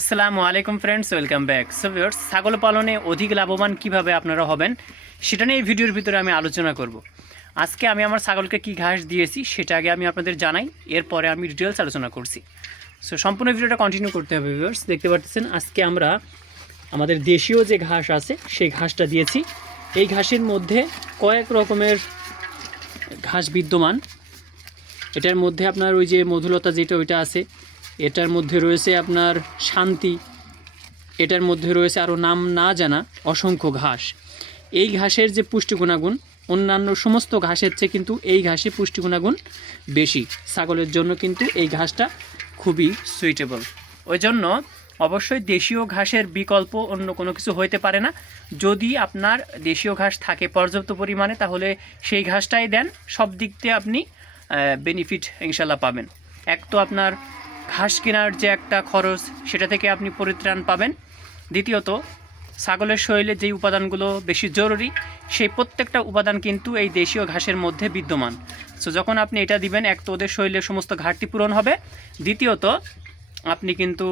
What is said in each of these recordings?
আসসালামু আলাইকুম friends welcome back so viewers ছাগল পালনে অধিক লাভবান কীভাবে আপনারা হবেন, সেটা নিয়ে এই ভিডিওর ভিতরে আমি আলোচনা করব। আজকে আমি আমার ছাগলকে কি ঘাস দিয়েছি, সেটা আগে আমি আপনাদের জানাই, এরপরে আমি ডিটেলস আলোচনা করছি। সো সম্পূর্ণ ভিডিওটা কন্টিনিউ করতে হবে ভিউয়ার্স দেখতে পাচ্ছেন আজকে আমরা আমাদের দেশীয় যে ঘাস আছে, সেই ঘাসটা দিয়েছি। এই ঘাসের মধ্যে কয়েক রকমের ঘাস বিদ্যমান। এটার মধ্যে আপনার ওই যে মধুলতা যেটা, ওইটা আছে। এটার মধ্যে রয়েছে আপনার শান্তি, এটার মধ্যে রয়েছে আরও নাম না জানা অসংখ্য ঘাস। এই ঘাসের যে পুষ্টি গুণাগুণ অন্যান্য সমস্ত ঘাসের চেয়ে কিন্তু এই ঘাসে পুষ্টি গুণাগুণ বেশি। ছাগলের জন্য কিন্তু এই ঘাসটা খুবই সুইটেবল ওই জন্য অবশ্যই দেশীয় ঘাসের বিকল্প অন্য কোনো কিছু হইতে পারে না। যদি আপনার দেশীয় ঘাস থাকে পর্যাপ্ত পরিমাণে, তাহলে সেই ঘাসটাই দেন। সব দিক দিয়ে আপনি বেনিফিট ইনশাল্লাহ পাবেন। এক তো আপনার ঘাস কেনার যে একটা খরচ, সেটা থেকে আপনি পরিত্রাণ পাবেন। দ্বিতীয়ত, ছাগলের শরীরে যেই উপাদানগুলো বেশি জরুরি, সেই প্রত্যেকটা উপাদান কিন্তু এই দেশীয় ঘাসের মধ্যে বিদ্যমান। সো যখন আপনি এটা দিবেন, এক তো ওদের শরীরের সমস্ত ঘাটতি পূরণ হবে। দ্বিতীয়ত, আপনি কিন্তু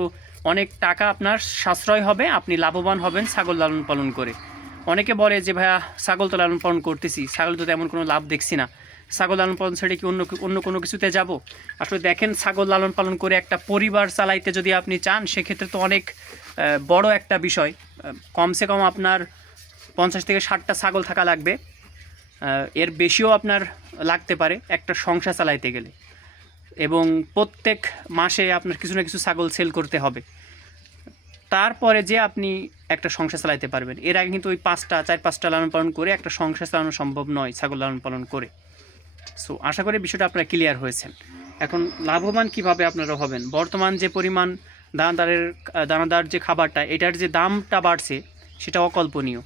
অনেক টাকা আপনার সাশ্রয় হবে, আপনি লাভবান হবেন ছাগল লালন পালন করে। অনেকে বলে যে, ভাইয়া, ছাগল তো লালন পালন করতেছি, ছাগল তো তেমন কোনো লাভ দেখছি না। ছাগল লালন পালন ছেড়ে কি অন্য অন্য কোনো কিছুতে যাব? আসলে দেখেন, ছাগল লালন পালন করে একটা পরিবার চালাইতে যদি আপনি চান, সেক্ষেত্রে তো অনেক বড় একটা বিষয়। কমসে কম আপনার পঞ্চাশ থেকে ষাটটা ছাগল থাকা লাগবে। এর বেশিও আপনার লাগতে পারে একটা সংসার চালাইতে গেলে। এবং প্রত্যেক মাসে আপনার কিছু না কিছু ছাগল সেল করতে হবে। তারপরে যে আপনি একটা সংসার চালাইতে পারবেন, এর আগে কিন্তু ওই পাঁচটা, চার পাঁচটা লালন পালন করে একটা সংসার চালানো সম্ভব নয়, ছাগল লালন পালন করে। সো আশা করি বিষয়টা আপনারা ক্লিয়ার হয়েছেন এখন লাভবান কীভাবে আপনারা হবেন? বর্তমান যে পরিমাণ দানাদারের, দানাদার যে খাবারটা, এটার যে দামটা বাড়ছে, সেটা অকল্পনীয়।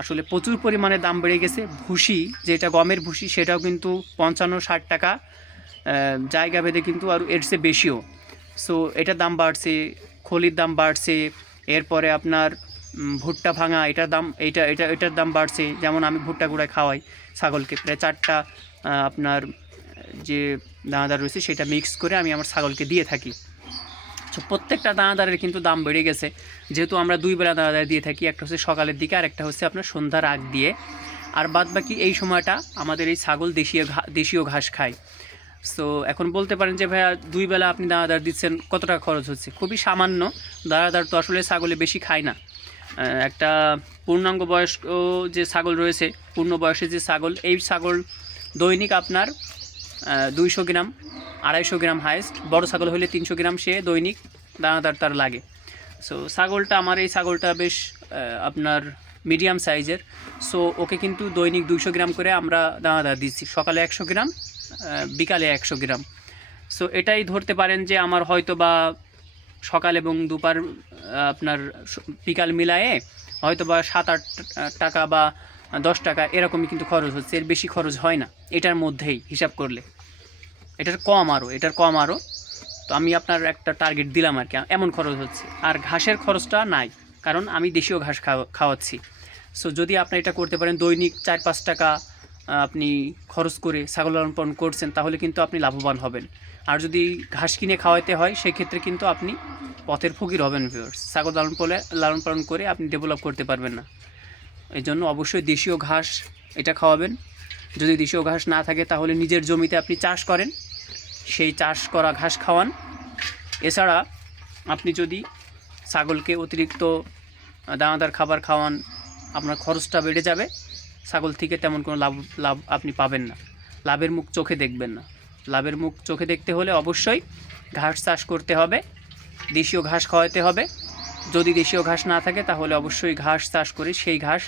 আসলে প্রচুর পরিমাণে দাম বেড়ে গেছে। ভুসি, যেটা গমের ভুসি, সেটাও কিন্তু পঞ্চান্ন, ষাট টাকা জায়গা ভেদে কিন্তু আর এর চেয়ে বেশিও। সো এটার দাম বাড়ছে, খলির দাম বাড়ছে, এরপরে আপনার ভুট্টা ভাঙা, এটার দাম এইটা এটা, এটার দাম বাড়ছে। যেমন আমি ভুট্টা গুঁড়ায় খাওয়াই ছাগলকে, প্রায় চারটা আপনার যে দানাদার রয়েছে সেটা মিক্স করে আমি আমার ছাগলকে দিয়ে থাকি। তো প্রত্যেকটা দানাদারের কিন্তু দাম বেড়ে গেছে। যেহেতু আমরা দুই বেলা দানাদার দিয়ে থাকি, একটা হচ্ছে সকালের দিকে আর একটা হচ্ছে আপনার সন্ধ্যার আগ দিয়ে। আর বাদ বাকি এই সময়টা আমাদের এই ছাগল দেশীয় দেশীয় ঘাস খায়। সো এখন বলতে পারেন যে, ভাইয়া, দুই বেলা আপনি দানাদার দিচ্ছেন, কত টাকা খরচ হচ্ছে? খুবই সামান্য। দানাদার তো আসলে ছাগলে বেশি খায় না। একটা পূর্ণাঙ্গ বয়স্ক যে ছাগল রয়েছে, পূর্ণ বয়সে যে ছাগল, এই ছাগল দৈনিক আপনার দুইশো গ্রাম, আড়াইশো গ্রাম হাইস্ট। বড় ছাগল হলে তিনশো গ্রাম সে দৈনিক দানাদার তার লাগে। সো ছাগলটা, আমার এই ছাগলটা বেশ আপনার মিডিয়াম সাইজের সো ওকে কিন্তু দৈনিক দুইশো গ্রাম করে আমরা দানাদার দিচ্ছি। সকালে একশো গ্রাম বিকালে একশো গ্রাম। সো এটাই ধরতে পারেন যে আমার হয়তো বা সকাল এবং দুপার আপনার বিকাল মিলায়ে হয়তো বা সাত আট টাকা বা দশ টাকা, এরকমই কিন্তু খরচ হচ্ছে, এর বেশি খরচ হয় না, এটার মধ্যেই হিসাব করলে। এটার কম আরও এটার কম আরও তো আমি আপনার একটা টার্গেট দিলাম আর কি, এমন খরচ হচ্ছে। আর ঘাসের খরচটা নাই, কারণ আমি দেশীয় ঘাস খাওয়া- খাওয়াচ্ছি। সো যদি আপনি এটা করতে পারেন, দৈনিক চার পাঁচ টাকা আপনি খরচ করে ছাগল লালন পালন করছেন, তাহলে কিন্তু আপনি লাভবান হবেন। আর যদি ঘাস কিনে খাওয়াতে হয়, সেক্ষেত্রে কিন্তু আপনি পথের ফকির হবেন ভিউয়ার্স ছাগল লালন লালন পালন করে আপনি ডেভেলপ করতে পারবেন না। এই জন্য অবশ্যই দেশীয় ঘাস এটা খাওয়াবেন। যদি দেশীয় ঘাস না থাকে, তাহলে নিজের জমিতে আপনি চাষ করেন। সেই চাষ করা ঘাস খাওয়ান। এছাড়া আপনি যদি ছাগলকে অতিরিক্ত দানাদার খাবার খাওয়ান, আপনার খরচটা বেড়ে যাবে। ছাগল থেকে তেমন কোনো লাভ লাভ আপনি পাবেন না। লাভের মুখ চোখে দেখবেন না। লাভের মুখ চোখে দেখতে হলে অবশ্যই ঘাস চাষ করতে হবে। দেশীয় ঘাস খাওয়াতে হবে। যদি দেশীয় ঘাস না থাকে, তাহলে অবশ্যই ঘাস চাষ করে। সেই ঘাস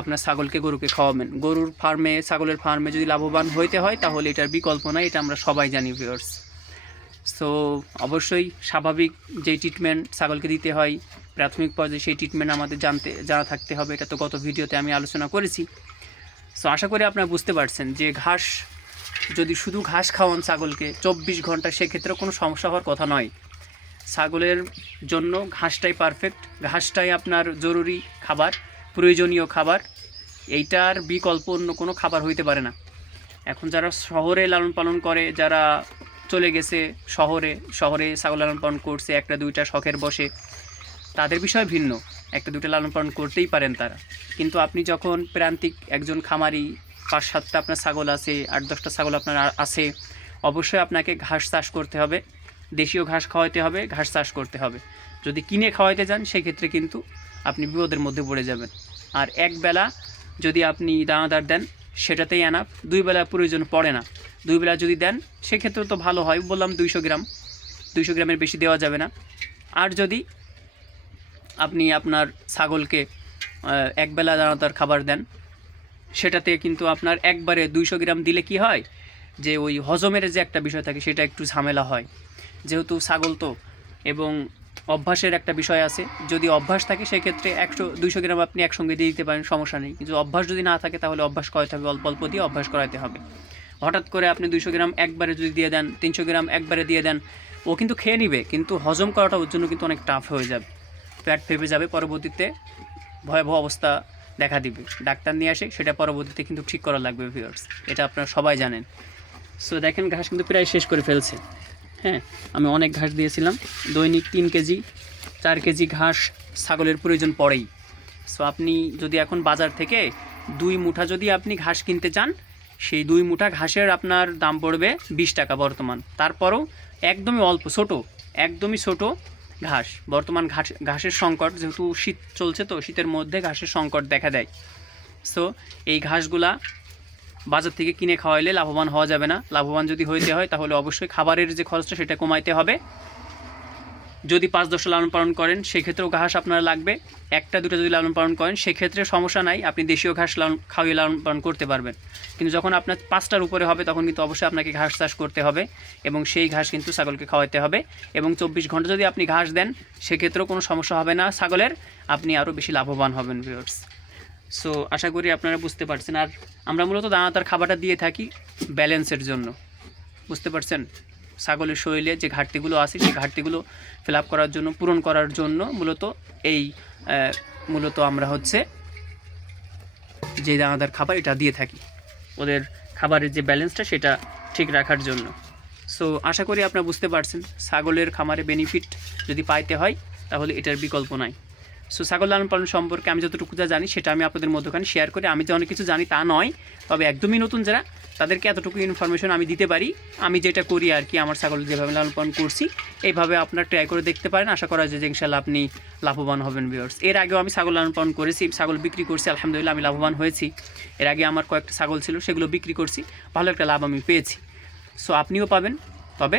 আপনার ছাগলকে গরুকে খাওয়াবেন। গরুর ফার্মে, ছাগলের ফার্মে যদি লাভবান হইতে হয়, তাহলে এটার বিকল্প নাই, এটা আমরা সবাই জানি ভিউয়ার্স সো অবশ্যই স্বাভাবিক যেই ট্রিটমেন্ট ছাগলকে দিতে হয়, প্রাথমিক পর্যায়ে সেই ট্রিটমেন্ট আমাদের জানতে, জানা থাকতে হবে। এটা তো গত ভিডিওতে আমি আলোচনা করেছি। সো আশা করি আপনারা বুঝতে পারছেন যে ঘাস, যদি শুধু ঘাস খাওয়ান ছাগলকে, চব্বিশ ঘণ্টা সেক্ষেত্রে কোনো সমস্যা হওয়ার কথা নয়। ছাগলের জন্য ঘাসটাই পারফেক্ট ঘাসটাই আপনার জরুরি খাবার, প্রয়োজনীয় খাবার। এইটার বিকল্প অন্য কোনো খাবার হইতে পারে না। এখন যারা শহরে লালন পালন করে, যারা চলে গেছে শহরে শহরে ছাগল লালন পালন করছে, একটা দুইটা শখের বসে, তাদের বিষয় ভিন্ন। একটা দুইটা লালন পালন করতেই পারেন তারা। কিন্তু আপনি যখন প্রান্তিক একজন খামারি, পাঁচ সাতটা আপনার ছাগল আছে, আট দশটা ছাগল আপনার আছে, অবশ্যই আপনাকে ঘাস চাষ করতে হবে। দেশীয় ঘাস খাওয়াইতে হবে, ঘাস চাষ করতে হবে। যদি কিনে খাওয়াইতে যান, সেক্ষেত্রে কিন্তু আপনি বিপদের মধ্যে পড়ে যাবেন। আর এক বেলা যদি আপনি দানাদার দেন, সেটাতেই আনাপ। দুই বেলা প্রয়োজন পড়ে না। দুই বেলা যদি দেন, সেক্ষেত্রে তো ভালো হয়। বললাম দুইশো গ্রাম। দুইশো গ্রামের বেশি দেওয়া যাবে না। আর যদি আপনি আপনার ছাগলকে একবেলা দানাদার খাবার দেন, সেটাতে কিন্তু আপনার একবারে দুইশো গ্রাম দিলে কি হয়? যে ওই হজমের যে একটা বিষয় থাকে, সেটা একটু ঝামেলা হয়। যেহেতু ছাগল তো, এবং অভ্যাসের একটা বিষয় আছে, যদি অভ্যাস থাকে সেক্ষেত্রে একশো, দুইশো গ্রাম আপনি একসঙ্গে দিয়ে দিতে পারেন, সমস্যা নেই। কিন্তু অভ্যাস যদি না থাকে তাহলে অভ্যাস করাতে হবে, অল্প অল্প দিয়ে অভ্যাস করাতে হবে। হঠাৎ করে আপনি দুইশো গ্রাম একবারে যদি দিয়ে দেন, তিনশো গ্রাম একবারে দিয়ে দেন, ও কিন্তু খেয়ে নিবে, কিন্তু হজম করাটা ওর জন্য কিন্তু অনেক টাফ হয়ে যাবে। পেট ফেপে যাবে, পরবর্তীতে ভয়াবহ অবস্থা দেখা দিবে। ডাক্তার নিয়ে আসে, সেটা পরবর্তীতে কিন্তু ঠিক করা লাগবে ভিউয়ার্স এটা আপনারা সবাই জানেন। সো দেখেন, ঘাস কিন্তু প্রায় শেষ করে ফেলছে। হ্যাঁ আমি অনেক ঘাস দিয়েছিলাম। দৈনিক তিন কেজি, চার কেজি ঘাস ছাগলের প্রয়োজন পড়েই। সো আপনি যদি এখন বাজার থেকে দুই মুঠা যদি আপনি ঘাস কিনতে চান, সেই দুই মুঠা ঘাসের আপনার দাম পড়বে বিশ টাকা বর্তমান। তারপরও একদমই অল্প, ছোট, একদমই ছোট ঘাস। বর্তমান ঘাস, ঘাসের সংকট, যেহেতু শীত চলছে তো, শীতের মধ্যে ঘাসের সংকট দেখা দেয়। সো এই ঘাসগুলা বাজার থেকে কিনে খাওয়াইলে লাভবান হওয়া যাবে না। লাভবান যদি হইতে হয়, তাহলে অবশ্যই খাবারের যে খরচটা, সেটা কমাইতে হবে। যদি পাঁচ দশটা লালন পালন করেন, সেক্ষেত্রেও ঘাস আপনার লাগবে। একটা, দুটো যদি লালন পালন করেন, সেক্ষেত্রে সমস্যা নাই, আপনি দেশীয় ঘাস লালন খাওয়িয়ে লালন পালন করতে পারবেন। কিন্তু যখন আপনার পাঁচটার উপরে হবে, তখন কিন্তু অবশ্যই আপনাকে ঘাস চাষ করতে হবে এবং সেই ঘাস কিন্তু ছাগলকে খাওয়াতে হবে এবং চব্বিশ ঘণ্টা যদি আপনি ঘাস দেন, সেক্ষেত্রেও কোনো সমস্যা হবে না। ছাগলের আপনি আরও বেশি লাভবান হবেন ভিউয়ার্স সো আশা করি আপনারা বুঝতে পারছেন। আর আমরা মূলত দানাদার খাবারটা দিয়ে থাকি ব্যালেন্সের জন্য। বুঝতে পারছেন? ছাগলের শরীরে যে ঘাটতিগুলো আছে, সেই ঘাটতিগুলো ফিল আপ করার জন্য, পূরণ করার জন্য মূলত এই মূলত আমরা হচ্ছে যে দানাদার খাবার এটা দিয়ে থাকি। ওদের খাবারের যে ব্যালেন্সটা সেটা ঠিক রাখার জন্য। সো আশা করি আপনারা বুঝতে পারছেন। ছাগলের খামারে বেনিফিট যদি পাইতে হয়, তাহলে এটার বিকল্প নাই। সো ছাগল লালন পালন সম্পর্কে আমি যতটুকু যা জানি, সেটা আমি আপনাদের মধ্যখানে শেয়ার করি। আমি যে অনেক কিছু জানি তা নয়, তবে একদমই নতুন যারা, তাদেরকে এতটুকু ইনফরমেশন আমি দিতে পারি। আমি যেটা করি আর কি, আমার ছাগল যেভাবে লালন পালন করছি, এইভাবে আপনার ট্রাই করে দেখতে পারেন। আশা করা যায় যে ইনশাল্লাহ আপনি লাভবান হবেন ভিউয়ার্স এর আগেও আমি ছাগল লালন পালন করেছি, ছাগল বিক্রি করছি, আলহামদুলিল্লাহ আমি লাভবান হয়েছি। এর আগে আমার কয়েকটা ছাগল ছিল, সেগুলো বিক্রি করছি। ভালো একটা লাভ আমি পেয়েছি। সো আপনিও পাবেন, তবে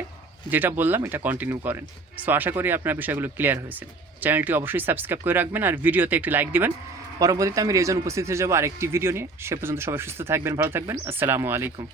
যেটা বললাম, এটা কন্টিনিউ করেন। সো আশা করি আপনার বিষয়গুলো ক্লিয়ার হয়েছে। চ্যানেলটি অবশ্যই সাবস্ক্রাইব করে রাখবেন আর ভিডিওতে একটি লাইক দিবেন। পরবর্তীতে আমি রেজন উপস্থিত হয়ে যাব আরেকটি ভিডিও নিয়ে। সে পর্যন্ত সবাই সুস্থ থাকবেন, ভালো থাকবেন। আসসালামু আলাইকুম।